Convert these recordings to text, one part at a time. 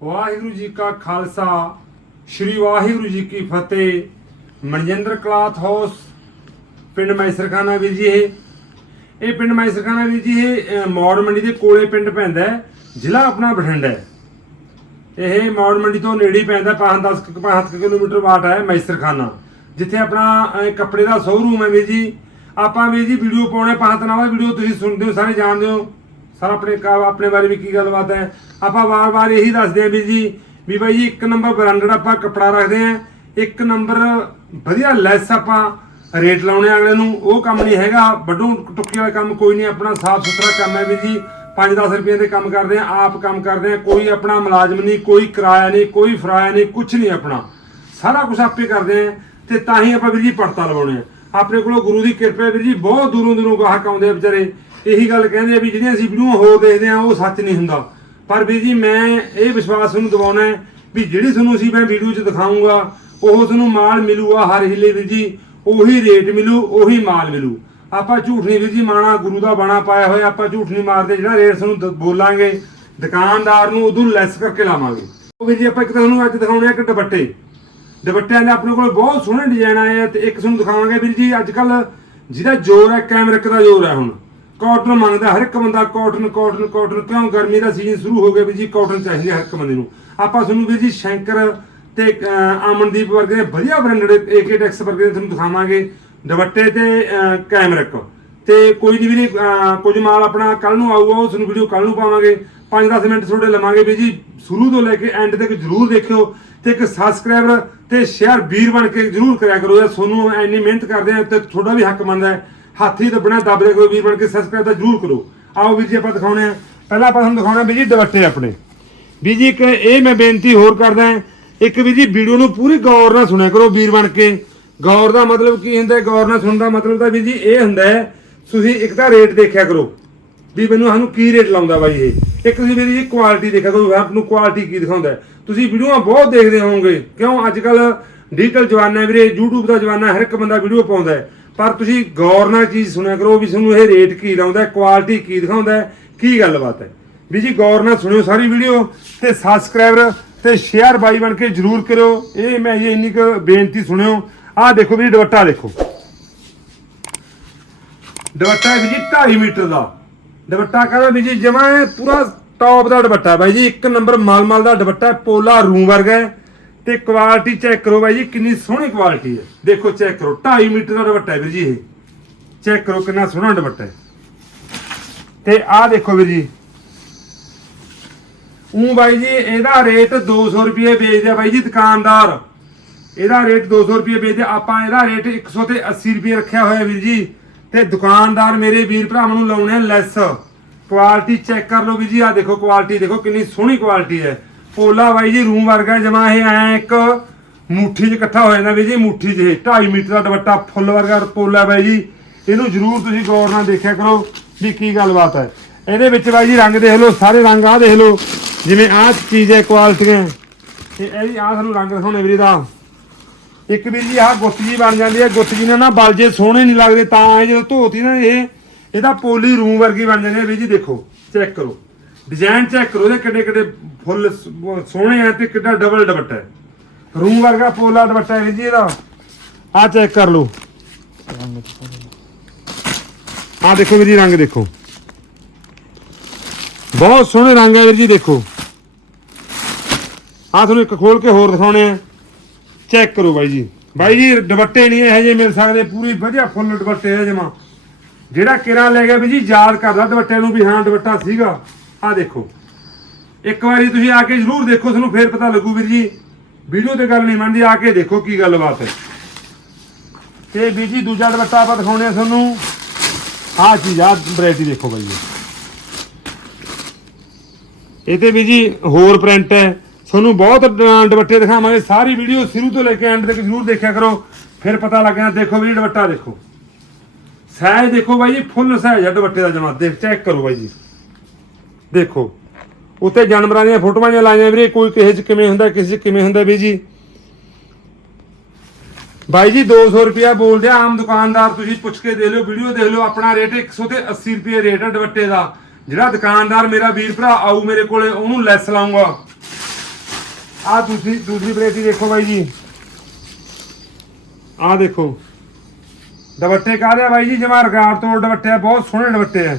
ਵਾਹਿਗੁਰੂ ਜੀ ਕਾ ਖਾਲਸਾ, ਸ੍ਰੀ ਵਾਹਿਗੁਰੂ ਜੀ ਕੀ ਫਤਿਹ। Manjinder cloth house, ਪਿੰਡ ਮੈਸਰਖਾਨਾ ਵੀਰ ਜੀ ਇਹ। ਇਹ ਪਿੰਡ ਮੈਸਰਖਾਨਾ ਵੀਰ ਜੀ ਇਹ ਮੌੜ ਮੰਡੀ ਦੇ ਕੋਲੇ ਪਿੰਡ ਪੈਂਦਾ ਜ਼ਿਲ੍ਹਾ ਆਪਣਾ ਬਠਿੰਡਾ ਹੈ। ਇਹ ਮੌੜ ਮੰਡੀ ਤੋਂ ਨੇੜੇ ਹੀ ਪੈਂਦਾ 5-10 5 ਕਿਲੋਮੀਟਰ ਵਾਟ ਹੈ ਮੈਸਰਖਾਨਾ। ਜਿੱਥੇ ਆਪਣਾ ਕੱਪੜੇ ਦਾ ਸ਼ੋਰੂਮ ਹੈ ਵੀਰ ਜੀ। ਆਪਾਂ ਵੀਰ ਜੀ ਵੀਡੀਓ ਪਾਉਣੇ, ਪੰਜ ਤਨਾਵਾ ਵੀਡੀਓ ਤੁਸੀਂ ਸੁਣਦੇ ਹੋ, ਸਾਰੇ ਜਾਣਦੇ ਹੋ। ਸਰ, ਆਪਣੇ ਕਾ- ਆਪਣੇ ਬਾਰੇ ਵੀ ਕੀ ਗੱਲਬਾਤ ਹੈ? ਆਪਾਂ ਵਾਰ-ਵਾਰ ਇਹੀ ਦੱਸਦੇ ਆ ਵੀਰ ਜੀ, ਵੀ ਬਾਈ ਜੀ, ਇੱਕ ਨੰਬਰ ਬ੍ਰਾਂਡਡ ਆਪਾਂ ਕੱਪੜਾ ਰੱਖਦੇ ਆ ਇੱਕ ਨੰਬਰ ਵਧੀਆ ਲੈਸ ਆਪਾਂ ਰੇਟ ਲਾਉਣੇ ਆ ਅਗਲੇ ਨੂੰ। ਉਹ ਕੰਮ ਨਹੀਂ ਹੈਗਾ। ਵੱਡੋਂ ਟੁੱਕੀ ਵਾਲਾ ਕੰਮ ਕੋਈ ਨਹੀਂ, ਆਪਣਾ ਸਾਫ਼ ਸੁਥਰਾ ਕੰਮ ਹੈ ਵੀਰ ਜੀ। 5-10 ਰੁਪਏ ਦੇ ਕੰਮ ਕਰਦੇ ਆ ਆਪ ਕੰਮ ਕਰਦੇ ਆ ਕੋਈ ਆਪਣਾ ਮੁਲਾਜ਼ਮ ਨਹੀਂ, ਕੋਈ ਕਿਰਾਇਆ ਨਹੀਂ, ਕੋਈ ਫਰਾਇਆ ਨਹੀਂ ਕੁਝ ਨਹੀਂ ਆਪਣਾ। ਸਾਰਾ ਕੁਝ ਆਪੇ ਕਰਦੇ ਆ ਤੇ ਤਾਂ ਹੀ ਆਪਾਂ ਵੀਰ ਜੀ ਪੜਤਾ ਲਵਾਉਣੇ ਆ ਆਪਣੇ ਕੋਲੋਂ ਗੁਰੂ ਦੀ ਕਿਰਪਾ ਹੈ ਵੀਰ ਜੀ, ਬਹੁਤ ਦੂਰੋਂ ਦੂਰੋਂ ਗਾਹਕ ਆਉਂਦੇ ਆ ਵਿਚਾਰੇ। ਇਹੀ ਗੱਲ ਕਹਿੰਦੇ ਆ ਵੀ ਜਿਹੜੀਆਂ ਅਸੀਂ ਵੀਡੀਓ ਹੋਰ ਦੇਖਦੇ ਆ, ਉਹ ਸੱਚ ਨਹੀਂ ਹੁੰਦਾ। ਪਰ ਵੀਰ ਜੀ, ਮੈਂ ਇਹ ਵਿਸ਼ਵਾਸ ਤੁਹਾਨੂੰ ਦਿਵਾਉਣਾ ਹੈ ਵੀ ਜਿਹੜੀ ਤੁਹਾਨੂੰ ਅਸੀਂ ਮੈਂ ਵੀਡੀਓ 'ਚ ਦਿਖਾਉਂਗਾ ਉਹ ਤੁਹਾਨੂੰ ਮਾਲ ਮਿਲੂਗਾ ਹਰ ਹਿੱਲੇ ਵੀਰ ਜੀ। ਉਹੀ ਰੇਟ ਮਿਲੂ, ਉਹੀ ਮਾਲ ਮਿਲੂ। ਆਪਾਂ ਝੂਠ ਨਹੀਂ ਵੀਰ ਜੀ ਮਾਣਾ, ਗੁਰੂ ਦਾ ਬਾਣਾ ਪਾਇਆ ਹੋਇਆ, ਆਪਾਂ ਝੂਠ ਨਹੀਂ ਮਾਰਦੇ। ਜਿਹੜਾ ਰੇਟ ਤੁਹਾਨੂੰ ਬੋਲਾਂਗੇ, ਦੁਕਾਨਦਾਰ ਨੂੰ ਉਦੋਂ ਲੈਸ ਕਰਕੇ ਲਾਵਾਂਗੇ। ਉਹ ਵੀਰ ਜੀ, ਆਪਾਂ ਇੱਕ ਤੁਹਾਨੂੰ ਅੱਜ ਦਿਖਾਉਣੇ ਆ ਕਿ ਦੁਪੱਟੇ। ਦੁਪੱਟਿਆਂ ਦੇ ਆਪਣੇ ਕੋਲ ਬਹੁਤ ਸੋਹਣੇ ਡਿਜ਼ਾਈਨ ਆਏ ਆ ਤੇ ਇੱਕ ਤੁਹਾਨੂੰ ਦਿਖਾਵਾਂਗੇ ਵੀਰ ਜੀ, ਅੱਜ ਕੱਲ ਜਿਹਦਾ ਜ਼ੋਰ ਹੈ ਕੈਮਰਿਕ ਦਾ ਜ਼ੋਰ ਹੈ ਹੁਣ। ਕਾਟਨ ਮੰਗਦਾ ਹਰ ਇੱਕ ਬੰਦਾ ਕਾਟਨ ਕਾਟਨ ਕਾਟਨ। ਕਿਉਂ? ਗਰਮੀ ਦਾ ਸੀਜ਼ਨ ਸ਼ੁਰੂ ਹੋ ਗਿਆ ਵੀਰ ਜੀ ਕਾਟਨ ਚਾਹੀਦੀ ਹਰ ਇੱਕ ਬੰਦੇ ਨੂੰ। ਆਪਾਂ ਤੁਹਾਨੂੰ ਵੀਰ ਜੀ ਸ਼ੈਂਕਰ ਤੇ ਅਹ, ਵਰਗੇ ਵਧੀਆ ਬ੍ਰਾਂਡਡ ਏਕੇਟੈਕਸ ਵਰਗੇ ਤੁਹਾਨੂੰ ਦਿਖਾਵਾਂਗੇ। ਦੁਪੱਟੇ ਤੇ ਕੈਮਰਕ ਤੇ ਕੋਈ ਨਹੀਂ ਵੀਰੇ ਕੁਝ ਮਾਲ ਆਪਣਾ ਕੱਲ ਨੂੰ ਆਊਗਾ ਉਹ ਤੁਹਾਨੂੰ ਵੀਡੀਓ ਕੱਲ ਨੂੰ ਪਾਵਾਂਗੇ। 5-10 ਮਿੰਟ ਤੁਹਾਡੇ ਲਵਾਂਗੇ ਵੀ ਜੀ। ਸ਼ੁਰੂ ਤੋਂ ਲੈ ਕੇ ਐਂਡ ਤੱਕ ਜਰੂਰ ਦੇਖਿਓ ਤੇ ਇੱਕ ਸਬਸਕ੍ਰਾਈਬਰ ਤੇ ਸ਼ੇਅਰ ਵੀਰ ਬਣ ਕੇ ਜਰੂਰ ਕਰਿਆ ਕਰੋ। ਯਾਰ ਤੁਹਾਨੂੰ ਐਨੀ ਮਿਹਨਤ ਕਰਦੇ ਆ ਤੇ ਤੁਹਾਡਾ ਵੀ ਹੱਕ ਬਣਦਾ ਹੈ। ਹੱਥ ਹੀ ਦੱਬਣਾ, ਦੱਬ ਕੋਈ ਵੀਰ ਬਣ ਕੇ ਸਬਸਕ੍ਰਾਈਬ ਤਾਂ ਜਰੂਰ ਕਰੋ। ਆਓ ਵੀਰ ਜੀ, ਆਪਾਂ ਦਿਖਾਉਣੇ ਆ ਪਹਿਲਾਂ ਆਪਾਂ ਤੁਹਾਨੂੰ ਦਿਖਾਉਣੇ ਆ ਜੀ, ਦੁਪੱਟੇ ਆਪਣੇ। ਵੀ ਜੀ, ਇੱਕ ਇਹ ਮੈਂ ਬੇਨਤੀ ਹੋਰ ਕਰਦਾ ਇੱਕ ਵੀ ਜੀ, ਵੀਡੀਓ ਨੂੰ ਪੂਰੀ ਗੌਰ ਨਾਲ ਸੁਣਿਆ ਕਰੋ ਵੀਰ ਬਣ ਕੇ। ਗੌਰ ਦਾ ਮਤਲਬ ਕੀ ਹੁੰਦਾ ਗੌਰ ਨਾਲ ਸੁਣਨ ਦਾ ਮਤਲਬ ਤਾਂ ਵੀ ਜੀ, ਇਹ ਹੁੰਦਾ ਹੈ, ਤੁਸੀਂ ਇੱਕ ਤਾਂ ਰੇਟ ਦੇਖਿਆ ਕਰੋ। ਵੀ ਮੈਨੂੰ ਸਾਨੂੰ ਕੀ ਰੇਟ ਲਾਉਂਦਾ ਬਾਈ ਇਹ? ਇੱਕ ਤੁਸੀਂ ਮੇਰੀ ਜੀ ਕੁਆਲਿਟੀ ਦੇਖਿਆ ਕਰੋ ਆਪ ਨੂੰ ਕੁਆਲਿਟੀ ਕੀ ਦਿਖਾਉਂਦਾ ਤੁਸੀਂ ਵੀਡੀਓਆਂ ਬਹੁਤ ਦੇਖਦੇ ਹੋਵੋਗੇ। ਕਿਉਂ? ਅੱਜ ਕੱਲ ਡਿਜੀਟਲ ਜਮਾਨਾ ਵੀਰੇ, YouTube ਦਾ ਜਮਾਨਾ ਹਰ ਇੱਕ ਬੰਦਾ ਵੀਡੀਓ ਪਾਉਂਦਾ ਹੈ। ਪਰ ਤੁਸੀਂ ਗੌਰ ਨਾਲ ਚੀਜ਼ ਸੁਣਿਆ ਕਰੋ ਵੀ ਤੁਹਾਨੂੰ ਇਹ ਰੇਟ ਕੀ ਲਾਉਂਦਾ ਕੁਆਲਿਟੀ ਕੀ ਦਿਖਾਉਂਦਾ, ਕੀ ਗੱਲਬਾਤ ਹੈ? ਵੀ ਜੀ ਗੌਰ ਨਾਲ ਸੁਣਿਓ ਸਾਰੀ ਵੀਡੀਓ ਤੇ ਸਬਸਕ੍ਰਾਈਬਰ ਤੇ ਸ਼ੇਅਰ ਬਾਈ ਬਣ ਕੇ ਜਰੂਰ ਕਰਿਓ। ਇਹ ਮੈਂ ਜੀ ਇੰਨੀ ਕੁ ਬੇਨਤੀ ਸੁਣਿਓ। ਆਹ ਦੇਖੋ ਵੀ ਦੁਪੱਟਾ ਦੇਖੋ। ਦੁਪੱਟਾ ਹੈ ਵੀ ਜੀ 2.5 ਮੀਟਰ ਦਾ। ਦੁਪੱਟਾ ਕਹਿੰਦਾ ਵੀ ਜੀ ਜਮਾ ਹੈ ਪੂਰਾ ਟੌਪ ਦਾ ਦੁਪੱਟਾ ਬਾਈ ਜੀ। ਇੱਕ ਨੰਬਰ ਮਾਲ ਮਾਲ ਦਾ ਦੁਪੱਟਾ ਪੋਲਾ ਰੂਮ ਵਰਗਾ ਹੈ। ਤੇ ਕੁਆਲਿਟੀ ਚੈੱਕ ਕਰੋ ਬਾਈ ਜੀ, ਕਿੰਨੀ ਸੋਹਣੀ ਕੁਆਲਿਟੀ ਹੈ। ਦੇਖੋ ਚੈੱਕ ਕਰੋ 2.5 ਮੀਟਰ ਦਾ ਦੁਪੱਟਾ ਹੈ ਵੀਰ ਜੀ ਇਹ। ਚੈੱਕ ਕਰੋ ਕਿੰਨਾ ਸੋਹਣਾ ਦੁਪੱਟਾ ਹੈ। ਤੇ ਆਹ ਦੇਖੋ ਵੀਰ ਜੀ। ਉਹ ਬਾਈ ਜੀ, ਇਹਦਾ ਰੇਟ 200 ਰੁਪਏ ਵੇਚਦਾ ਬਾਈ ਜੀ ਦੁਕਾਨਦਾਰ। ਇਹਦਾ ਰੇਟ 200 ਰੁਪਏ ਵੇਚਦੇ ਆਪਾਂ ਇਹਦਾ ਰੇਟ 100 ਤੇ 80 ਰੁਪਏ ਰੱਖਿਆ ਹੋਇਆ ਵੀਰ ਜੀ। ਤੇ ਦੁਕਾਨਦਾਰ ਮੇਰੇ ਵੀਰ ਭਰਾਵਾਂ ਨੂੰ ਲਾਉਣੇ ਆ ਲੈਸ। ਕੁਆਲਿਟੀ ਚੈੱਕ ਕਰ ਲਓ ਵੀਰ ਜੀ ਆ ਦੇਖੋ ਕੁਆਲਿਟੀ ਦੇਖੋ ਕਿੰਨੀ ਸੋਹਣੀ ਕੁਆਲਿਟੀ ਹੈ। ਪੋਲਾ ਬਾਈ ਜੀ, ਰੂਮ ਵਰਗਾ ਜਮਾ ਇਹ ਐ ਇੱਕ ਮੁੱਠੀ 'ਚ ਇਕੱਠਾ ਹੋ ਜਾਂਦਾ ਵੀਰ ਜੀ, ਮੁੱਠੀ 'ਚ ਇਹ 2.5 ਮੀਟਰ ਦਾ ਦੁਪੱਟਾ ਫੁੱਲ ਵਰਗਾ ਪੋਲਾ ਬਾਈ ਜੀ। ਇਹਨੂੰ ਜਰੂਰ ਤੁਸੀਂ ਗੌਰ ਨਾਲ ਦੇਖਿਆ ਕਰੋ ਵੀ ਕੀ ਗੱਲਬਾਤ ਹੈ। ਇਹਦੇ ਵਿੱਚ ਬਾਈ ਜੀ ਰੰਗ ਦੇਖ ਲਓ, ਸਾਰੇ ਰੰਗ ਆ ਦੇਖ ਲਓ, ਜਿਵੇਂ ਆਹ ਚੀਜ਼ ਹੈ ਕੁਆਲਿਟੀਆਂ ਤੇ ਇਹ ਵੀ ਆਹ ਤੁਹਾਨੂੰ ਰੰਗ ਦਿਖਾਉਣੇ ਵੀਰੇ ਦਾ। ਇੱਕ ਵੀਰ ਜੀ ਆਹ ਗੁੱਤ ਜੀ ਬਣ ਜਾਂਦੀ ਹੈ, ਗੁੱਤ ਜੀ ਨਾਲ ਨਾ ਬਲ ਜੇ ਸੋਹਣੇ ਨਹੀਂ ਲੱਗਦੇ, ਤਾਂ ਇਹ ਜਦੋਂ ਧੋਤੀ ਨਾ ਇਹ, ਇਹਦਾ ਪੋਲੀ ਰੂਮ ਵਰਗੀ ਬਣ ਜਾਂਦੀ ਹੈ। ਵੀਰ ਜੀ ਦੇਖੋ, ਚੈੱਕ ਕਰੋ। ਡਿਜ਼ਾਈਨ ਚੈੱਕ ਕਰੋ ਇਹਦੇ ਕਿੱਡੇ ਕਿੱਡੇ ਫੁੱਲ ਸੋਹਣੇ ਆ ਤੇ ਕਿੱਡਾ ਡਬਲ ਦੁਪੱਟਾ ਹੈ। ਰੂਮ ਵਰਗਾ ਪੋਲਾ ਦੁਪੱਟਾ ਹੈ ਜੀ ਇਹਦਾ। ਆਹ ਚੈੱਕ ਕਰ ਲਓ। ਆਹ ਦੇਖੋ ਵੀਰ ਜੀ, ਰੰਗ ਦੇਖੋ। ਬਹੁਤ ਸੋਹਣੇ ਰੰਗ ਹੈ ਵੀਰ ਜੀ, ਦੇਖੋ। ਆਹ ਤੁਹਾਨੂੰ ਇੱਕ ਖੋਲ ਕੇ ਹੋਰ ਦਿਖਾਉਣੇ ਆ। ਚੈੱਕ ਕਰੋ ਬਾਈ ਜੀ। ਬਾਈ ਜੀ, ਦੁਪੱਟੇ ਨਹੀਂ ਇਹ ਜਿਹੇ ਮਿਲ ਸਕਦੇ, ਪੂਰੀ ਵਧੀਆ ਫੁੱਲ ਦੁਪੱਟੇ ਹੈ ਜਮਾ ਜਿਹੜਾ ਕਿਰਾ ਲੈ ਗਿਆ ਵੀ ਜੀ, ਯਾਦ ਕਰਦਾ ਦੁਪੱਟੇ ਨੂੰ ਵੀ, ਹਾਂ, ਦੁਪੱਟਾ ਸੀਗਾ। ਆਹ ਦੇਖੋ। ਇੱਕ ਵਾਰੀ ਤੁਸੀਂ ਆ ਕੇ ਜ਼ਰੂਰ ਦੇਖੋ, ਤੁਹਾਨੂੰ ਫੇਰ ਪਤਾ ਲੱਗੂ ਵੀਰ ਜੀ। ਵੀਡੀਓ ਤੇ ਗੱਲ ਨਹੀਂ ਮੰਨਦੀ ਆ ਕੇ ਦੇਖੋ ਕੀ ਗੱਲਬਾਤ ਹੈ। ਤੇ ਵੀਰ ਜੀ, ਦੂਜਾ ਦੁਪੱਟਾ ਆਪਾਂ ਦਿਖਾਉਣੇ ਆ ਤੁਹਾਨੂੰ। ਆਹ ਚੀਜ਼, ਆ ਵੈਰਾਈਟੀ ਦੇਖੋ ਬਾਈ ਇਹ ਤੇ ਵੀ ਜੀ ਹੋਰ ਪ੍ਰਿੰਟ ਹੈ। ਤੁਹਾਨੂੰ ਬਹੁਤ ਡ- ਦੁਪੱਟੇ ਦਿਖਾਵਾਂਗੇ। ਸਾਰੀ ਵੀਡੀਓ ਸ਼ੁਰੂ ਤੋਂ ਲੈ ਕੇ ਐਂਡ ਤੱਕ ਜ਼ਰੂਰ ਦੇਖਿਆ ਕਰੋ। ਫਿਰ ਪਤਾ ਲੱਗ ਦੇਖੋ ਵੀ ਦੁਪੱਟਾ ਦੇਖੋ। ਸਾਈਜ਼ ਦੇਖੋ ਬਾਈ ਜੀ ਫੁੱਲ ਸਾਈਜ਼ ਹੈ ਦੁਪੱਟੇ ਦਾ ਜਮਾ। ਦੇਖ ਚੈੱਕ ਕਰੋ ਬਾਈ ਜੀ। ਦੇਖੋ ਉੱਤੇ ਜਾਨਵਰਾਂ ਦੀਆਂ ਫੋਟੋਆਂ ਜਿਹੀਆਂ ਲਾਈਆਂ ਵੀਰੇ, ਕੋਈ ਕਿਸੇ 'ਚ ਕਿਵੇਂ ਹੁੰਦਾ, ਕਿਸੇ 'ਚ ਕਿਵੇਂ ਹੁੰਦਾ ਵੀ ਜੀ ਬਾਈ ਜੀ 200 ਰੁਪਿਆ ਬੋਲਦੇ ਆ, ਆਮ ਦੁਕਾਨਦਾਰ ਤੁਸੀਂ ਪੁੱਛ ਕੇ ਦੇ ਲਿਓ, ਵੀਡੀਓ ਦੇਖ ਲਿਓ, ਆਪਣਾ ਰੇਟ 100 ਤੇ 80 ਰੁਪਏ ਰੇਟ ਹੈ ਦੁਪੱਟੇ ਦਾ। ਜਿਹੜਾ ਦੁਕਾਨਦਾਰ ਮੇਰਾ ਵੀਰ ਭਰਾ ਆਊ ਮੇਰੇ ਕੋਲੇ, ਉਹਨੂੰ ਲੈਸ ਲਾਉਂਗਾ ਆ ਦੂਸਰੀ ਦੂਸਰੀ ਵੈਰਾਈਟੀ ਦੇਖੋ ਬਾਈ ਜੀ। ਆ ਦੇਖੋ। ਦੁਪੱਟੇ ਕਾਹਦੇ ਆ ਬਾਈ ਜੀ? ਜਮਾ ਰਗਾਰ ਤੋੜ ਦੁਪੱਟੇ ਬਹੁਤ ਸੋਹਣੇ ਦੁਪੱਟੇ ਆ।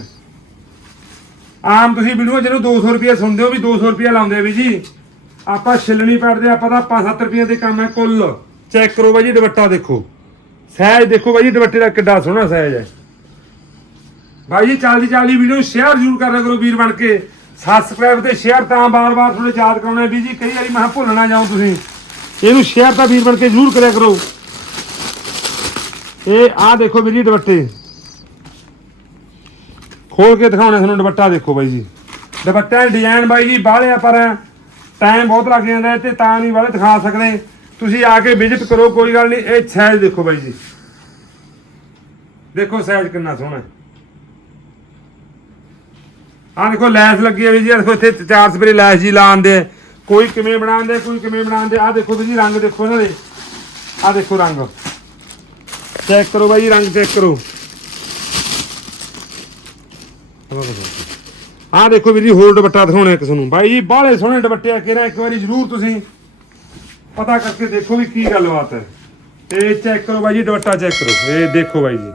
ਆਮ ਤੁਸੀਂ ਵੀਡੀਓ ਜਿਹਨੂੰ 200 ਰੁਪਏ ਸੁਣਦੇ ਹੋ ਵੀ 200 ਰੁਪਏ ਲਾਉਂਦੇ ਵੀ ਜੀ। ਆਪਾਂ ਛਿੱਲਣੀ ਪੜਦੇ ਆਪਾਂ ਤਾਂ 5-7 ਰੁਪਏ ਦੇ ਕੰਮ ਹੈ ਕੁੱਲ। ਚੈੱਕ ਕਰੋ ਬਾਈ ਜੀ, ਦੁਪੱਟਾ ਦੇਖੋ। ਸਾਈਜ਼ ਦੇਖੋ ਬਾਈ ਜੀ, ਦੁਪੱਟੇ ਦਾ ਕਿੱਡਾ ਸੋਹਣਾ ਸਾਈਜ਼ ਹੈ। ਬਾਈ ਜੀ ਚੱਲਦੀ ਚੱਲਦੀ ਵੀਡੀਓ ਸ਼ੇਅਰ ਜ਼ਰੂਰ ਕਰਿਆ ਕਰੋ ਵੀਰ ਬਣ ਕੇ। ਸਬਸਕ੍ਰਾਈਬ ਤੇ ਸ਼ੇਅਰ ਤਾਂ ਬਾਰ-ਬਾਰ ਤੁਹਾਨੂੰ ਯਾਦ ਕਰਾਉਣਾ ਵੀ ਜੀ, ਕਈ ਵਾਰੀ ਮੈਂ ਕਿਹਾ ਭੁੱਲ ਨਾ ਤੁਸੀਂ। ਇਹਨੂੰ ਸ਼ੇਅਰ ਤਾਂ ਵੀਰ ਬਣ ਕੇ ਜ਼ਰੂਰ ਕਰਿਆ ਕਰੋ। ਇਹ ਆਹ ਦੇਖੋ ਵੀਰ ਜੀ, ਦੁਪੱਟੇ। ਖੋਲ ਕੇ ਦਿਖਾਉਣਾ ਤੁਹਾਨੂੰ ਦੁਪੱਟਾ ਦੇਖੋ ਬਾਈ ਜੀ। ਦੁਪੱਟਿਆਂ ਡਿਜ਼ਾਈਨ ਬਾਈ ਜੀ ਬਾਹਲੇ ਪਰ ਟਾਈਮ ਬਹੁਤ ਲੱਗ ਜਾਂਦਾ ਤੇ ਤਾਂ ਨਹੀਂ ਬਾਹਲੇ ਦਿਖਾ ਸਕਦੇ। ਤੁਸੀਂ ਆ ਕੇ ਵਿਜ਼ਿਟ ਕਰੋ, ਕੋਈ ਗੱਲ ਨਹੀਂ। ਇਹ ਸਾਈਜ਼ ਦੇਖੋ ਬਾਈ ਜੀ। ਦੇਖੋ ਸਾਈਜ਼ ਕਿੰਨਾ ਸੋਹਣਾ ਹੈ। ਆ ਦੇਖੋ ਲੈਸ ਲੱਗੀ ਹੈ ਵੀ ਜੀ। ਦੇਖੋ ਇੱਥੇ ਚਾਰ ਸਪਰੇ ਲੈਸ ਜੀ ਲਾਉਂਦੇ ਆ ਕੋਈ ਕਿਵੇਂ ਬਣਾਉਂਦੇ, ਕੋਈ ਕਿਵੇਂ ਬਣਾਉਂਦੇ। ਆ ਦੇਖੋ ਵੀ ਜੀ, ਰੰਗ ਦੇਖੋ ਇਹਨਾਂ ਦੇ। ਆ ਦੇਖੋ ਰੰਗ। ਚੈੱਕ ਕਰੋ ਬਾਈ ਰੰਗ ਚੈੱਕ ਕਰੋ। ਆ ਦੇਖੋ ਵੀਰ ਜੀ, ਹੋਰ ਦੁਪੱਟਾ ਦਿਖਾਉਣਾ ਇੱਕ ਤੁਹਾਨੂੰ ਬਾਈ ਜੀ, ਬਾਹਲੇ ਸੋਹਣੇ ਦੁਪੱਟੇ ਆ, ਕਿਹੜਾ ਇੱਕ ਵਾਰੀ ਜ਼ਰੂਰ ਤੁਸੀਂ ਪਤਾ ਕਰਕੇ ਦੇਖੋ ਵੀ ਕੀ ਗੱਲਬਾਤ ਹੈ। ਇਹ ਚੈੱਕ ਕਰੋ ਬਾਈ ਜੀ, ਦੁਪੱਟਾ ਚੈੱਕ ਕਰੋ। ਇਹ ਦੇਖੋ ਬਾਈ ਜੀ।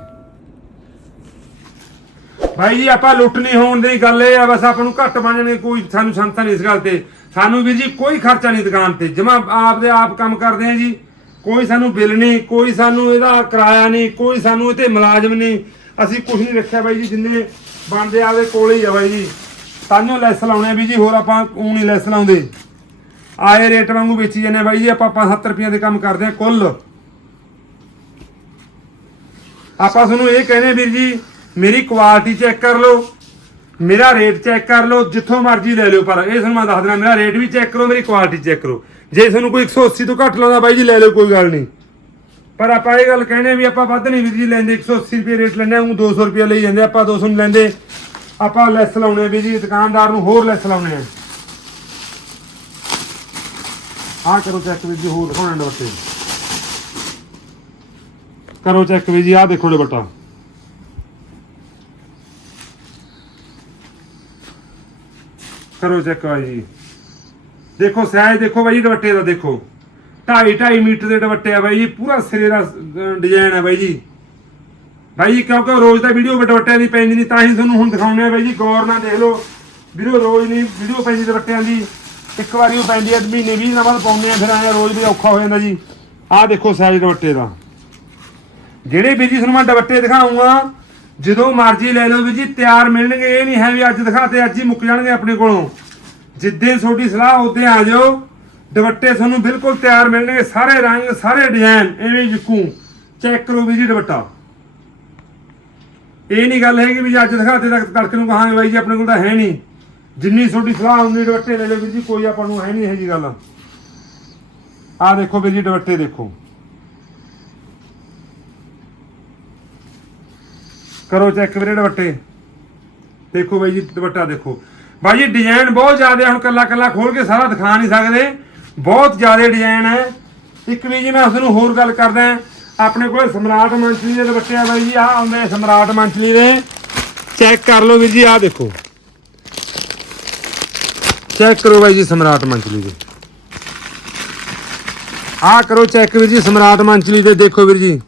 ਭਾਈ ਜੀ, ਆਪਾਂ ਲੁੱਟ ਨਹੀਂ ਹੋਣ ਦੀ ਗੱਲ, ਇਹ ਆ ਬਸ ਆਪਾਂ ਨੂੰ ਘੱਟ ਬਣਨੇ ਕੋਈ ਸਾਨੂੰ ਸੰਤਾ ਨਹੀਂ ਇਸ ਗੱਲ ਤੇ। ਸਾਨੂੰ ਵੀਰ ਜੀ, ਕੋਈ ਖਰਚਾ ਨਹੀਂ ਦੁਕਾਨ ਤੇ। ਜਮਾ ਆਪ ਦੇ ਆਪ ਕੰਮ ਕਰਦੇ ਆ ਜੀ। ਕੋਈ ਸਾਨੂੰ ਬਿੱਲ ਨਹੀਂ, ਕੋਈ ਸਾਨੂੰ ਇਹਦਾ ਕਿਰਾਇਆ ਨਹੀਂ, ਕੋਈ ਸਾਨੂੰ ਇਹਤੇ ਮੁਲਾਜ਼ਮ ਨਹੀਂ। ਅਸੀਂ ਕੁਝ ਨਹੀਂ ਰੱਖਿਆ ਬਾਈ ਜੀ, ਜਿੰਨੇ ਬਣਦੇ ਆਵੇ ਕੋਲ ਹੀ ਆ ਬਾਈ ਜੀ। ਤਾਂਿਓ ਲੈਸ ਲਾਉਣੇ ਆ ਵੀ ਜੀ, ਹੋਰ ਆਪਾਂ ਊਂ ਨਹੀਂ ਲੈਸ ਲਾਉਂਦੇ। ਆਏ ਰੇਟ ਵਾਂਗੂ ਵੇਚੀ ਜਾਂਦੇ ਆ ਬਾਈ ਜੀ, ਆਪਾਂ 7 ਰੁਪਈਆਂ ਦੇ ਕੰਮ ਕਰਦੇ ਆ, ਕੁੱਲ। ਆਪਾਂ ਤੁਹਾਨੂੰ ਇਹ ਕਹਿੰਦੇ ਵੀਰ ਜੀ, ਮੇਰੀ ਕੁਆਲਿਟੀ ਚੈੱਕ ਕਰ ਲਓ, ਮੇਰਾ ਰੇਟ ਚੈੱਕ ਕਰ ਲਓ, ਜਿੱਥੋਂ ਮਰਜ਼ੀ ਲੈ ਲਿਓ, ਪਰ ਇਹ ਤੁਹਾਨੂੰ ਮੈਂ ਦੱਸ ਦਿੰਦਾ ਮੇਰਾ ਰੇਟ ਵੀ ਚੈੱਕ ਕਰੋ, ਮੇਰੀ ਕੁਆਲਿਟੀ ਚੈੱਕ ਕਰੋ। ਜੇ ਤੁਹਾਨੂੰ ਕੋਈ 180 ਤੋਂ ਘੱਟ ਲਾਉਂਦਾ ਬਾਈ ਜੀ, ਲੈ ਲਿਓ, ਕੋਈ ਗੱਲ ਨਹੀਂ। ਪਰ ਆਪਾਂ ਇਹ ਗੱਲ ਕਹਿੰਦੇ ਵੀ ਆਪਾਂ ਵੱਧ ਨਹੀਂ ਵੀਰ ਜੀ ਲੈਂਦੇ 180 ਰੁਪਏ ਰੇਟ ਲੈਂਦੇ ਉਹ 200 ਰੁਪਏ ਲਈ ਜਾਂਦੇ ਆਪਾਂ 200 ਨਹੀਂ ਲੈਂਦੇ। ਆਪਾਂ ਲੈਸ ਲਾਉਣੇ ਵੀ ਜੀ, ਦੁਕਾਨਦਾਰ ਨੂੰ ਹੋਰ ਲੈਸ ਲਾਉਣੇ ਆ। ਆਹ ਕਰੋ ਚੈੱਕ ਵੀਰ ਜੀ, ਹੋਰ ਦਿਖਾਉਣੇ ਦੁਪੱਟੇ ਕਰੋ ਚੈੱਕ ਵੀਰ ਜੀ, ਆਹ ਦੇਖੋ ਦੁਪੱਟਾ ਕਰੋ ਚੈੱਕ ਬਾਈ ਜੀ। ਦੇਖੋ ਸਾਈਜ਼ ਦੇਖੋ ਬਾਈ ਦੁਪੱਟੇ ਦਾ ਦੇਖੋ। ਢਾਈ ਢਾਈ ਮੀਟਰ ਦੇ ਦੁਪੱਟੇ ਆ ਬਾਈ ਜੀ, ਪੂਰਾ ਸਿਰੇ ਦਾ ਡਿਜ਼ਾਈਨ ਆ ਬਾਈ ਜੀ। ਬਾਈ ਜੀ, ਕਿਉਂਕਿ ਰੋਜ਼ ਦਾ ਵੀਡੀਓ ਦੁਪੱਟਿਆਂ ਦੀ ਪੈਂਦੀ ਨਹੀਂ, ਤਾਂ ਹੀ ਤੁਹਾਨੂੰ ਹੁਣ ਦਿਖਾਉਂਦੇ ਆ ਬਾਈ ਜੀ, ਗੌਰ ਨਾਲ ਦੇਖ ਲਓ। ਵੀਡੀਓ ਰੋਜ਼ ਨਹੀਂ ਵੀਡੀਓ ਪੈਂਦੀ ਦੁਪੱਟਿਆਂ ਦੀ। ਇੱਕ ਵਾਰੀ ਉਹ ਪੈਂਦੀ ਹੈ ਮਹੀਨੇ 20 ਦਿਨਾਂ ਬਾਅਦ ਪਾਉਂਦੇ ਆ, ਫਿਰ ਆਇਆ ਰੋਜ਼ ਵੀ ਔਖਾ ਹੋ ਜਾਂਦਾ ਜੀ। ਆਹ ਦੇਖੋ ਸਾਈਜ਼ ਦੁਪੱਟੇ ਦਾ। ਜਿਹੜੇ ਵੀ ਜੀ ਤੁਹਾਨੂੰ ਮੈਂ ਦੁਪੱਟੇ ਦਿਖਾਉਂਗਾ, ਜਦੋਂ ਮਰਜ਼ੀ ਲੈ ਲਓ ਵੀ ਜੀ, ਤਿਆਰ ਮਿਲਣਗੇ, ਇਹ ਨਹੀਂ ਹੈ ਵੀ ਅੱਜ ਦਿਖਾਤੇ ਅੱਜ ਹੀ ਮੁੱਕ ਜਾਣਗੇ ਆਪਣੇ ਕੋਲੋਂ। ਜਿੱਦੇ ਤੁਹਾਡੀ ਸਲਾਹ ਉਦੋਂ ਆ ਜਾਓ। ਦੁਪੱਟੇ ਤੁਹਾਨੂੰ ਬਿਲਕੁਲ ਤਿਆਰ ਮਿਲਣਗੇ, ਸਾਰੇ ਰੰਗ, ਸਾਰੇ ਡਿਜ਼ਾਈਨ ਐਵੇਂ ਹੀ ਜਿੱਕੂ। ਚੈੱਕ ਕਰੋ ਵੀ ਜੀ ਦੁਪੱਟਾ। ਇਹ ਨਹੀਂ ਗੱਲ ਹੈਗੀ ਵੀ ਅੱਜ ਦਿਖਾਤੇ ਤੱਕ ਤੜਕੇ ਨੂੰ ਕਹਾਂਗੇ ਬਾਈ ਜੀ, ਆਪਣੇ ਕੋਲ ਤਾਂ ਹੈ ਨਹੀਂ। ਜਿੰਨੀ ਤੁਹਾਡੀ ਸਲਾਹ ਹੁੰਦੀ ਦੁਪੱਟੇ ਲੈ ਲਓ ਵੀ ਜੀ, ਕੋਈ ਆਪਾਂ ਨੂੰ ਹੈ ਨਹੀਂ ਇਹ ਜੀ ਗੱਲ। ਆਹ ਦੇਖੋ ਵੀ ਜੀ ਦੁਪੱਟੇ ਦੇਖੋ। ਕਰੋ ਚੈੱਕ ਵੀਰੇ ਦੁਪੱਟੇ। ਦੇਖੋ ਬਾਈ ਜੀ, ਦੁਪੱਟਾ ਦੇਖੋ। ਬਾਈ ਜੀ ਡਿਜ਼ਾਈਨ ਬਹੁਤ ਜ਼ਿਆਦਾ ਹੁਣ ਕੱਲਾ ਕੱਲਾ ਖੋਲ ਕੇ ਸਾਰਾ ਦਿਖਾ ਨਹੀਂ ਸਕਦੇ। ਬਹੁਤ ਜ਼ਿਆਦਾ ਡਿਜ਼ਾਈਨ ਹੈ। ਇੱਕ ਵੀ ਜੀ ਮੈਂ ਤੁਹਾਨੂੰ ਹੋਰ ਗੱਲ ਕਰਦਾ ਆਪਣੇ ਕੋਲ ਸਮਰਾਟ ਮੰਚਲੀ ਦੇ ਦੁਪੱਟੇ ਆ ਬਾਈ ਜੀ, ਆਹ ਆਉਂਦੇ ਆ ਸਮਰਾਟ ਮੰਚਲੀ ਦੇ। ਚੈੱਕ ਕਰ ਲਓ ਵੀਰ ਜੀ, ਆਹ ਦੇਖੋ। ਚੈੱਕ ਕਰੋ ਬਾਈ ਜੀ ਸਮਰਾਟ ਮੰਚਲੀ ਦੇ। ਆਹ ਕਰੋ ਚੈੱਕ ਵੀਰ ਜੀ ਸਮਰਾਟ ਮੰਚਲੀ ਦੇ, ਦੇਖੋ ਵੀਰ ਜੀ।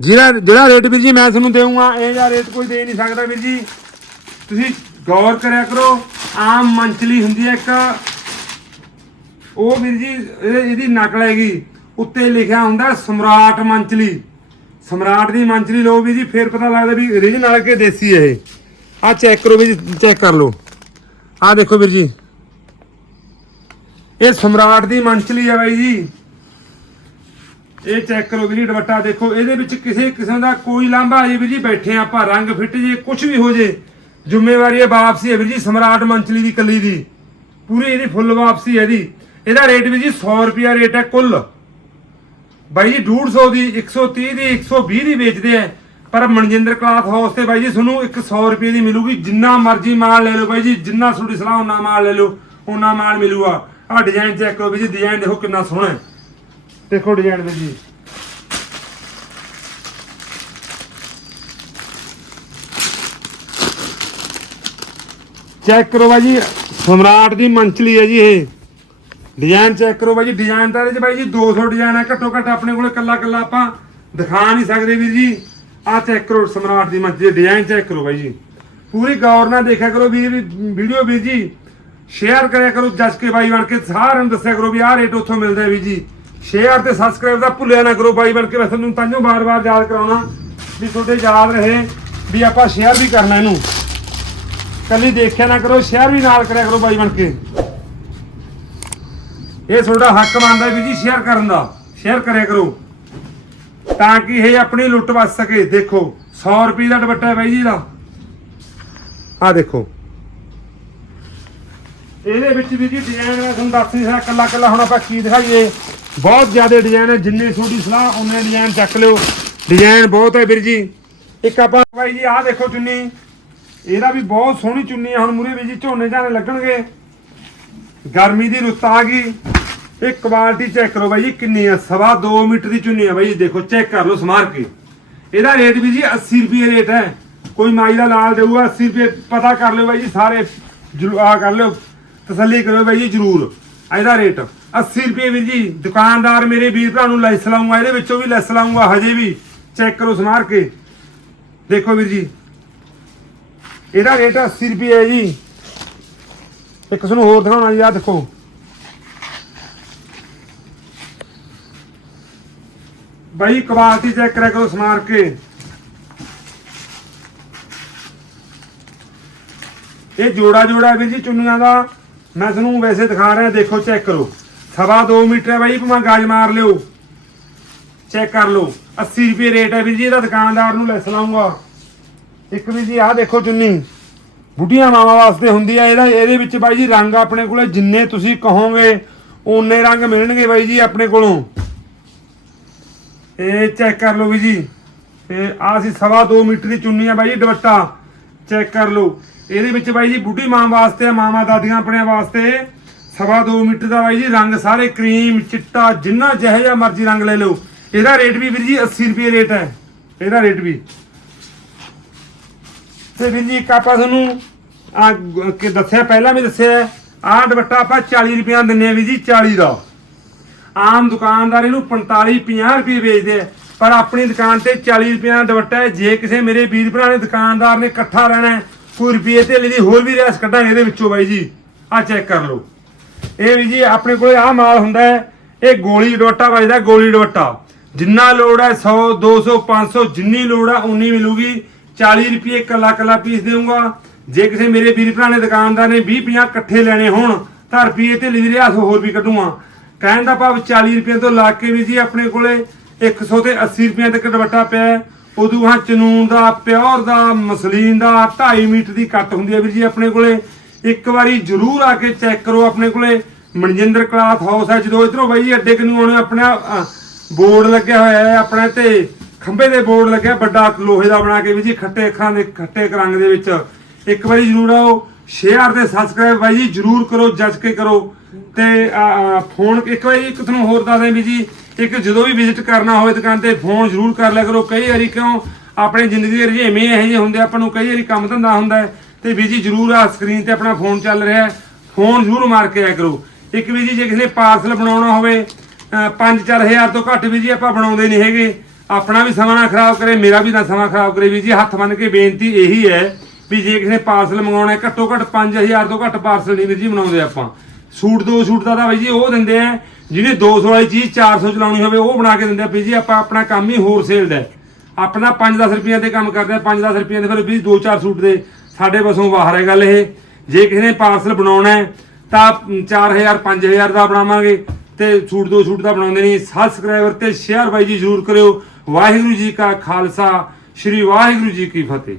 ਜਿਹੜਾ ਜਿਹੜਾ ਰੇਟ ਵੀਰ ਜੀ ਮੈਂ ਤੁਹਾਨੂੰ ਦੇਵਾਂਗਾ ਇਹ ਜਿਹਾ ਰੇਟ ਕੋਈ ਦੇ ਨਹੀਂ ਸਕਦਾ ਵੀਰ ਜੀ। ਤੁਸੀਂ ਗੌਰ ਕਰਿਆ ਕਰੋ, ਆਮ ਮੰਚਲੀ ਹੁੰਦੀ ਹੈ ਇੱਕ। ਉਹ ਵੀਰ ਜੀ, ਇਹ- ਇਹਦੀ ਨਕਲ ਹੈਗੀ। ਉੱਤੇ ਲਿਖਿਆ ਹੁੰਦਾ ਸਮਰਾਟ ਮੰਚਲੀ। ਸਮਰਾਟ ਦੀ ਮੰਚਲੀ ਲਓ ਵੀ ਜੀ, ਫੇਰ ਪਤਾ ਲੱਗਦਾ ਵੀ ਰੀਜਨਲ ਹੈ ਕਿ ਦੇਸੀ ਹੈ ਇਹ। ਆ ਚੈੱਕ ਕਰੋ ਵੀ ਜੀ ਚੈੱਕ ਕਰ ਲਓ। ਆ ਦੇਖੋ ਵੀਰ ਜੀ। ਇਹ ਸਮਰਾਟ ਦੀ ਮੰਚਲੀ ਹੈ ਬਾਈ ਜੀ। ਇਹ ਚੈੱਕ ਕਰੋ ਵੀਰ ਜੀ, ਦੁਪੱਟਾ ਦੇਖੋ। ਇਹਦੇ ਵਿੱਚ ਕਿਸੇ ਕਿਸਮ ਦਾ ਕੋਈ ਲਾਂਭਾ ਜੀ ਵੀਰ ਜੀ ਬੈਠੇ ਆਪਾਂ, ਰੰਗ ਫਿੱਟ ਜੇ ਕੁਝ ਵੀ ਹੋ ਜੇ। ਜ਼ਿੰਮੇਵਾਰੀ ਹੈ ਵਾਪਸੀ ਹੈ ਵੀਰ ਜੀ, ਸਮਰਾਟ ਮੰਚਲੀ ਦੀ ਕੱਲੀ ਦੀ। ਪੂਰੀ ਇਹਦੀ ਫੁੱਲ ਵਾਪਸੀ ਹੈ ਇਹਦੀ। ਇਹਦਾ ਰੇਟ ਵੀ ਜੀ 100 ਰੁਪਿਆ ਰੇਟ ਹੈ ਕੁੱਲ। ਬਾਈ ਜੀ 150 ਦੀ 130 ਦੀ 120 ਦੀ ਵੇਚਦੇ ਆ। ਪਰ ਮਨਜਿੰਦਰ ਕਲਾਥ ਹਾਊਸ ਤੇ ਬਾਈ ਜੀ ਤੁਹਾਨੂੰ ਇੱਕ 100 ਰੁਪਏ ਦੀ ਮਿਲੂਗੀ। ਜਿੰਨਾ ਮਰਜ਼ੀ ਮਾਲ ਲੈ ਲਓ ਬਾਈ ਜੀ, ਜਿੰਨਾ ਤੁਹਾਡੀ ਸਲਾਹ ਉਹਨਾਂ ਮਾਲ ਲੈ ਲਓ ਉਹਨਾਂ ਮਾਲ ਮਿਲੂਗਾ। ਆਹ ਡਿਜ਼ਾਈਨ ਚੈੱਕ ਕਰੋ ਬਾਈ ਜੀ ਡਿਜ਼ਾਈਨ ਦੇਖੋ ਕਿੰਨਾ ਸੋਹਣਾ ਹੈ। ਦੇਖੋ ਡਿਜ਼ਾਈਨ ਵੀ ਜੀ। ਚੈੱਕ ਕਰੋ ਬਾਈ ਜੀ, ਸਮਰਾਟ ਦੀ ਮੰਚਲੀ ਹੈ ਜੀ ਇਹ। ਡਿਜ਼ਾਈਨ ਚੈੱਕ ਕਰੋ ਬਾਈ ਜੀ ਡਿਜ਼ਾਈਨ ਤਾਂ ਇਹਦੇ ਚ ਬਾਈ ਜੀ 200 ਡਿਜ਼ਾਈਨ ਹੈ ਘੱਟੋ ਘੱਟ ਆਪਣੇ ਕੋਲੇ ਕੱਲਾ ਕੱਲਾ ਆਪਾਂ ਦਿਖਾ ਨਹੀਂ ਸਕਦੇ ਵੀਰ ਜੀ। ਆਹ ਚੈੱਕ ਕਰੋ, ਸਮਰਾਟ ਦੀ ਮੰਚ ਦੇ ਡਿਜ਼ਾਈਨ ਚੈੱਕ ਕਰੋ ਬਾਈ ਜੀ। ਪੂਰੀ ਗੌਰ ਨਾਲ ਦੇਖਿਆ ਕਰੋ ਵੀਰ, ਵੀਡੀਓ ਵੀਰ ਜੀ। ਸ਼ੇਅਰ ਕਰਿਆ ਕਰੋ ਜਸ ਕੇ ਬਾਈ ਬਣ ਕੇ ਸਾਰਿਆਂ ਨੂੰ ਦੱਸਿਆ ਕਰੋ ਵੀ ਆਹ ਰੇਟ ਉੱਥੋਂ ਮਿਲਦਾ ਵੀਰ ਜੀ। ਸ਼ੇਅਰ ਤੇ ਸਬਸਕ੍ਰਾਈਬ ਦਾ ਭੁੱਲਿਆ ਨਾ ਕਰੋ ਬਾਈ ਬਣ ਕੇ, ਮੈਂ ਤੁਹਾਨੂੰ ਤਾਂਜੋ ਬਾਰ-ਬਾਰ ਯਾਦ ਕਰਾਉਣਾ ਵੀ ਤੁਹਾਡੇ ਯਾਦ ਰਹੇ ਵੀ ਆਪਾਂ ਸ਼ੇਅਰ ਵੀ ਕਰਨਾ ਇਹਨੂੰ। ਕੱਲੀ ਦੇਖਿਆ ਨਾ ਕਰੋ ਸ਼ੇਅਰ ਵੀ ਨਾਲ ਕਰਿਆ ਕਰੋ ਬਾਈ ਬਣ ਕੇ। ਇਹ ਤੁਹਾਡਾ ਹੱਕ ਬਣਦਾ ਵੀ ਜੀ ਸ਼ੇਅਰ ਕਰਨ ਦਾ। ਸ਼ੇਅਰ ਕਰਿਆ ਕਰੋ। ਤਾਂ ਕਿ ਇਹ ਆਪਣੀ ਲੁੱਟ ਵੱਜ ਸਕੇ। ਦੇਖੋ 100 ਰੁਪਏ ਦਾ ਦੁਪੱਟਾ ਬਾਈ ਜੀ ਦਾ। ਆ ਦੇਖੋ। ਇਹਦੇ ਵਿੱਚ ਵੀ ਜੀ ਡਿਜ਼ਾਈਨ ਮੈਂ ਤੁਹਾਨੂੰ ਦੱਸ ਨਹੀਂ ਸਕਦਾ ਕੱਲਾ ਕੱਲਾ ਹੁਣ ਆਪਾਂ ਕੀ ਦਿਖਾਈਏ। ਬਹੁਤ ਜ਼ਿਆਦਾ ਡਿਜ਼ਾਈਨ ਹੈ, ਜਿੰਨੇ ਤੁਹਾਡੀ ਸਲਾਹ ਉਹਨੇ ਡਿਜ਼ਾਈਨ ਚੱਕ ਲਿਓ। ਡਿਜ਼ਾਈਨ ਬਹੁਤ ਹੈ ਵੀਰ ਜੀ। ਇੱਕ ਆਪਾਂ ਬਾਈ ਜੀ, ਆਹ ਦੇਖੋ ਚੁੰਨੀ। ਇਹਦਾ ਵੀ ਬਹੁਤ ਸੋਹਣੀ ਚੁੰਨੀ ਹੈ ਹੁਣ ਮੂਰੇ ਵੀ ਜੀ, ਝੋਨੇ ਝਾਨੇ ਲੱਗਣਗੇ। ਗਰਮੀ ਦੀ ਰੁੱਤ ਆ ਗਈ। ਇਹ ਕੁਆਲਿਟੀ ਚੈੱਕ ਕਰੋ ਬਾਈ ਜੀ ਕਿੰਨੀ ਆ? ਸਵਾ 2 ਮੀਟਰ ਦੀ ਚੁੰਨੀ ਆ ਬਾਈ ਜੀ, ਦੇਖੋ ਚੈੱਕ ਕਰ ਲਓ ਸਮਾਰ ਕੇ। ਇਹਦਾ ਰੇਟ ਵੀ ਜੀ 80 ਰੁਪਏ ਰੇਟ ਹੈ। ਕੋਈ ਮਾਈ ਦਾ ਲਾਲ ਦੇਊਗਾ 80 ਰੁਪਏ ਪਤਾ ਕਰ ਲਿਓ ਬਾਈ ਜੀ, ਸਾਰੇ ਆ ਕਰ ਲਿਓ, ਤਸੱਲੀ ਕਰਿਓ ਬਾਈ ਜੀ, ਜਰੂਰ। ਇਹਦਾ ਰੇਟ 80 ਰੁਪਏ ਵੀਰ ਜੀ, ਦੁਕਾਨਦਾਰ ਮੇਰੇ ਵੀਰ ਭਰਾ ਨੂੰ ਲੈਸ ਲਾਉਂਗਾ ਇਹਦੇ ਵਿੱਚੋਂ ਵੀ ਲੈਸ ਲਾਉਂਗਾ ਹਜੇ ਵੀ। ਚੈੱਕ ਕਰੋ ਸਮਾਰ ਕੇ। ਦੇਖੋ ਵੀਰ ਜੀ। ਇਹਦਾ ਰੇਟ 80 ਰੁਪਏ ਹੈ ਜੀ। ਇੱਕ ਤੁਹਾਨੂੰ ਹੋਰ ਦਿਖਾਉਣਾ ਜੀ ਆ ਦੇਖੋ। ਬਾਈ ਕੁਆਲਿਟੀ ਚੈੱਕ ਕਰਿਆ ਕਰੋ ਸਮਾਰ ਕੇ। ਇਹ ਜੋੜਾ ਜੋੜਾ ਵੀ ਜੀ ਚੁੰਨੀਆਂ ਦਾ, ਮੈਂ ਤੁਹਾਨੂੰ ਵੈਸੇ ਦਿਖਾ ਰਿਹਾ, ਦੇਖੋ ਚੈੱਕ ਕਰੋ। ਸਵਾ 2 ਮੀਟਰ ਹੈ ਬਾਈ, ਭਾਵੇਂ ਗਾਜ ਮਾਰ ਲਿਓ। ਚੈੱਕ ਕਰ ਲਓ। 80 ਰੁਪਏ ਰੇਟ ਹੈ ਵੀਰ ਜੀ, ਇਹਦਾ ਦੁਕਾਨਦਾਰ ਨੂੰ ਲੈਸ ਲਾਉਂਗਾ। ਇੱਕ ਵੀ ਜੀ, ਆਹ ਦੇਖੋ ਚੁੰਨੀ। ਬੁੱਢੀਆਂ ਮਾਵਾਂ ਵਾਸਤੇ ਹੁੰਦੀ ਆ, ਇਹਦਾ ਇਹਦੇ ਵਿੱਚ ਬਾਈ ਜੀ ਰੰਗ ਆਪਣੇ ਕੋਲੇ ਜਿੰਨੇ ਤੁਸੀਂ ਕਹੋਗੇ, ਓਨੇ ਰੰਗ ਮਿਲਣਗੇ ਬਾਈ ਜੀ ਆਪਣੇ ਕੋਲੋਂ। ਇਹ ਚੈੱਕ ਕਰ ਲਓ ਵੀ ਜੀ। ਇਹ ਆ ਸੀ ਸਵਾ 2 ਮੀਟਰ ਦੀ ਚੁੰਨੀ ਆ ਬਾਈ ਜੀ, ਦੁਪੱਟਾ। ਚੈੱਕ ਕਰ ਲਓ। ਇਹਦੇ ਵਿੱਚ ਬਾਈ ਜੀ, ਬੁੱਢੀ ਮਾਂ ਵਾਸਤੇ ਮਾਮਾ ਦਾਦੀਆਂ ਆਪਣੇ ਵਾਸਤੇ ਸਵਾ 2 ਮੀਟਰ ਦਾ ਬਾਈ ਜੀ, ਰੰਗ ਸਾਰੇ ਕਰੀਮ ਚਿੱਟਾ, ਜਿੰਨਾ ਜਿਹੋ ਜਿਹਾ ਮਰਜ਼ੀ ਰੰਗ ਲੈ ਲਓ। ਇਹਦਾ ਰੇਟ ਵੀ ਵੀਰ ਜੀ 80 ਰੁਪਏ ਰੇਟ ਹੈ। ਇਹਦਾ ਰੇਟ ਵੀ। ਤੇ ਵੀਰ ਜੀ, ਇੱਕ ਆਪਾਂ ਤੁਹਾਨੂੰ ਆ ਕਿ ਦੱਸਿਆ, ਪਹਿਲਾਂ ਵੀ ਦੱਸਿਆ ਆਹ ਦੁਪੱਟਾ ਆਪਾਂ 40 ਰੁਪਏ ਦਿੰਨੇ ਆ ਵੀਰ ਜੀ 40 ਦਾ। ਆਮ ਦੁਕਾਨਦਾਰ ਇਹਨੂੰ 45 50 ਰੁਪਏ ਵੇਚਦੇ ਆ, ਪਰ ਆਪਣੀ ਦੁਕਾਨ ਤੇ 40 ਰੁਪਏ ਦਾ ਦੁਪੱਟਾ ਹੈ। ਜੇ ਕਿਸੇ ਮੇਰੇ ਵੀਰ ਭਰਾ ਨੇ ਦੁਕਾਨਦਾਰ ਨੇ ਇਕੱਠਾ ਲੈਣਾ ਕੋਈ ਰੁਪਏ ਤੇ ਲਈ ਹੋਰ ਵੀ ਰਿਆਸ ਕੱਢਾਂਗੇ ਇਹਦੇ ਵਿੱਚੋਂ ਬਾਈ ਜੀ। ਆ ਚੈੱਕ ਕਰ ਲਓ। ਇਹ ਵੀ ਜੀ ਆਪਣੇ ਕੋਲੇ ਆਹ ਮਾਲ ਹੁੰਦਾ ਹੈ, ਇਹ ਗੋਲੀ ਦੁਪੱਟਾ ਵੱਜਦਾ, ਗੋਲੀ ਦੁਪੱਟਾ। ਜਿੰਨਾ ਲੋੜ ਹੈ 100 200 500 ਜਿੰਨੀ ਲੋੜ ਹੈ ਉਨੀ ਮਿਲੂਗੀ। 40 ਰੁਪਏ ਕੱਲਾ ਕੱਲਾ ਪੀਸ ਦੇਊਂਗਾ। ਜੇ ਕਿਸੇ ਮੇਰੇ ਵੀਰ ਭਰਾ ਨੇ ਦੁਕਾਨਦਾਰ ਨੇ 20 50 ਇਕੱਠੇ ਲੈਣੇ ਹੋਣ, ਤਾਂ ਰੁਪਏ ਤੇ ਲਈ ਰਿਆਸ ਹੋਰ ਵੀ ਕੱਢੂਆਂ ਕਹਿਣ ਦਾ ਭਾਵ 40 ਰੁਪਏ ਤੋਂ ਲਾ ਕੇ ਵੀ ਜੀ ਆਪਣੇ ਕੋਲੇ 100 ਤੇ 80 ਰੁਪਏ ਤੱਕ ਦੁਪੱਟਾ ਪਿਆ ਉਦੋਂ ਹਾਂ ਚਨੂਨ ਦਾ, ਪਿਓਰ ਦਾ, ਮਸਲੀਨ ਦਾ 2.5 ਮੀਟਰ ਦੀ ਕੱਟ ਹੁੰਦੀ ਹੈ ਵੀਰ ਜੀ ਆਪਣੇ ਕੋਲੇ। ਇੱਕ ਵਾਰੀ ਜ਼ਰੂਰ ਆ ਕੇ ਚੈੱਕ ਕਰੋ ਆਪਣੇ ਕੋਲੇ। ਮਨਜਿੰਦਰ ਕਲਾਥ ਹਾਊਸ ਹੈ, ਜਦੋਂ ਇਧਰੋਂ ਬਾਈ ਜੀ ਅੱਡੇ ਕਿਨੂੰ ਆਉਣੇ ਆਪਣਾ ਬੋਰਡ ਲੱਗਿਆ ਹੋਇਆ ਹੈ, ਆਪਣਾ ਤੇ ਖੰਭੇ ਦੇ ਬੋਰਡ ਲੱਗਿਆ, ਵੱਡਾ ਲੋਹੇ ਦਾ ਬਣਾ ਕੇ ਵੀ ਜੀ ਖੱਟੇ ਅੱਖਾਂ ਦੇ, ਖੱਟੇ ਰੰਗ ਦੇ ਵਿੱਚ। ਇੱਕ ਵਾਰੀ ਜ਼ਰੂਰ ਆਓ, ਸ਼ੇਅਰ ਤੇ ਸਬਸਕ੍ਰਾਈਬ ਬਾਈ ਜੀ, ਜ਼ਰੂਰ ਕਰੋ, ਜੱਜ ਕੇ ਕਰੋ। ਤੇ ਫੋਨ ਇੱਕ ਵਾਰੀ ਇੱਕ ਤੁਹਾਨੂੰ ਹੋਰ ਦੱਸਦੇ ਵੀ ਜੀ, ਇੱਕ ਜਦੋਂ ਵੀ ਵਿਜ਼ਿਟ ਕਰਨਾ ਹੋਵੇ ਦੁਕਾਨ ਤੇ ਫੋਨ ਜ਼ਰੂਰ ਕਰ ਲਿਆ ਕਰੋ। ਕਈ ਵਾਰੀ ਕਿਉਂ ਆਪਣੀ ਜ਼ਿੰਦਗੀ ਦੇ ਰੁਝੇਵੇਂ ਇਹੋ ਜਿਹੇ ਹੁੰਦੇ ਆਪਾਂ ਨੂੰ ਕਈ ਵਾਰੀ ਕੰਮ ਧੰਦਾ ਹੁੰਦਾ ਹੈ ਤੇ ਵੀ ਜੀ ਜ਼ਰੂਰ ਆ ਸਕਰੀਨ ਤੇ ਆਪਣਾ ਫੋਨ ਚੱਲ ਰਿਹਾ ਫੋਨ ਜ਼ਰੂਰ ਮਾਰ ਕੇ ਆਇਆ ਕਰੋ। ਇੱਕ ਵੀ ਜੀ ਜੇ ਕਿਸੇ ਨੇ ਪਾਰਸਲ ਬਣਾਉਣਾ ਹੋਵੇ 5-4000 ਤੋਂ ਘੱਟ ਵੀ ਜੀ ਆਪਾਂ ਬਣਾਉਂਦੇ ਨਹੀਂ ਹੈਗੇ। ਆਪਣਾ ਵੀ ਸਮਾਂ ਨਾ ਖਰਾਬ ਕਰੇ, ਮੇਰਾ ਵੀ ਨਾ ਸਮਾਂ ਖਰਾਬ ਕਰੇ। ਵੀ ਜੀ ਹੱਥ ਮੰਨ ਕੇ ਬੇਨਤੀ ਇਹੀ ਹੈ ਵੀ ਜੇ ਕਿਸੇ ਨੇ ਪਾਰਸਲ ਮੰਗਾਉਣਾ ਘੱਟੋ ਘੱਟ 5000 ਤੋਂ ਘੱਟ ਪਾਰਸਲ ਨਹੀਂ ਵੀਰ ਜੀ ਬਣਾਉਂਦੇ ਆਪਾਂ। ਸੂਟ ਦੋ ਸੂਟ ਦਾ ਤਾਂ ਬਾਈ ਜੀ ਉਹ ਦਿੰਦੇ ਆ, ਜਿਹਨੇ 200 ਵਾਲੀ ਚੀਜ਼ 400 ਚਲਾਉਣੀ ਹੋਵੇ, ਉਹ ਬਣਾ ਕੇ ਦਿੰਦੇ ਆ। ਵੀ ਜੀ ਆਪਾਂ ਆਪਣਾ ਕੰਮ ਹੀ ਹੋਲਸੇਲ ਦਾ ਆਪਣਾ 5-10 ਰੁਪਈਆਂ ਤੇ ਕੰਮ ਕਰਦੇ ਆ 5-10 ਰੁਪਈਆਂ ਦੇ ਫਿਰ ਵੀ 2-4 ਸੂਟ ਦੇ ਸਾਡੇ ਬਸੋਂ ਬਾਹਰ ਹੈ ਗੱਲ ਇਹ। ਜੇ ਕਿਸੇ ਨੇ ਪਾਰਸਲ ਬਣਾਉਣਾ ਹੈ, ਤਾਂ 4000 5000 ਦਾ ਬਣਾਵਾਂਗੇ ਤੇ ਸੂਟ ਦੋ ਸੂਟ ਦਾ ਬਣਾਉਂਦੇ ਨਹੀਂ। ਸਬਸਕ੍ਰਾਈਬਰ ਤੇ ਸ਼ੇਅਰ ਬਾਈ ਜੀ ਜ਼ਰੂਰ ਕਰਿਓ। ਵਾਹਿਗੁਰੂ ਜੀ ਕਾ ਖਾਲਸਾ, ਸ੍ਰੀ ਵਾਹਿਗੁਰੂ ਜੀ ਕੀ ਫਤਿਹ।